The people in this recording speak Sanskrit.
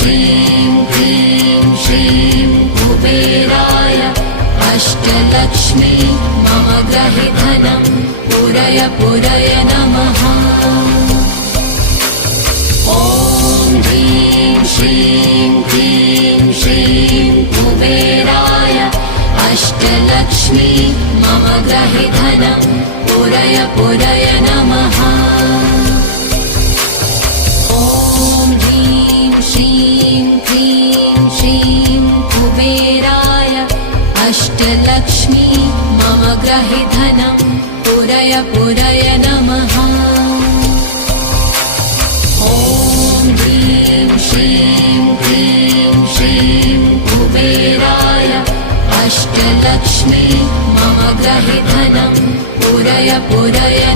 श्रीं क्लीं श्रीं कुबेराय अष्टलक्ष्मी मम गृहे धनं पूरय पूरय नमः। ॐ ह्रीं श्रीं क्लीं श्रीं कुबेराय अष्टलक्ष्मी मम गृहे धनं पूरय पूरय नमः। ॐ ह्रीं श्रीं क्लीं श्रीं कुबेराय अष्टलक्ष्मी मम गृहे धनं पूरय पूरय नमः। ॐ ह्रीं श्रीं क्लीं श्रीं कुबेराय अष्टलक्ष्मी मम गृहे धनं पूरय पूरय